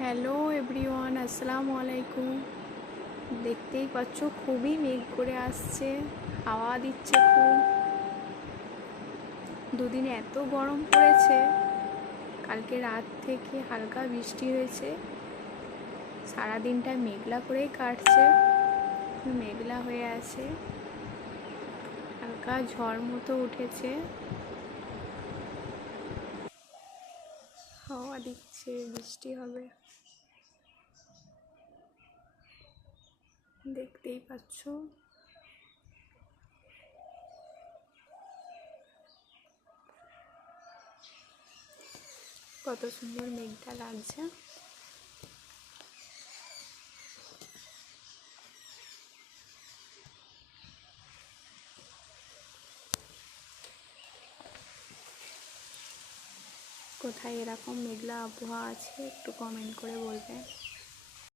Hello everyone, আসসালামু আলাইকুম। দেখতেই পাচ্ছ খুবই মেঘ করে আসছে, হাওয়া দিচ্ছে খুব। দুদিন এত গরম পড়েছে, কালকে রাত থেকে হালকা বৃষ্টি হয়েছে। সারাদিনটা মেঘলা করেই কাটছে, মেঘলা হয়ে আছে, হালকা ঝড় মতো উঠেছে, হাওয়া দিচ্ছে, বৃষ্টি হবে। দেখতেই পাচ্ছ। কত সুন্দর মেঘটা লাগছে। কোথায় এরকম মেঘলা আবহাওয়া আছে একটু কমেন্ট করে বলবেন।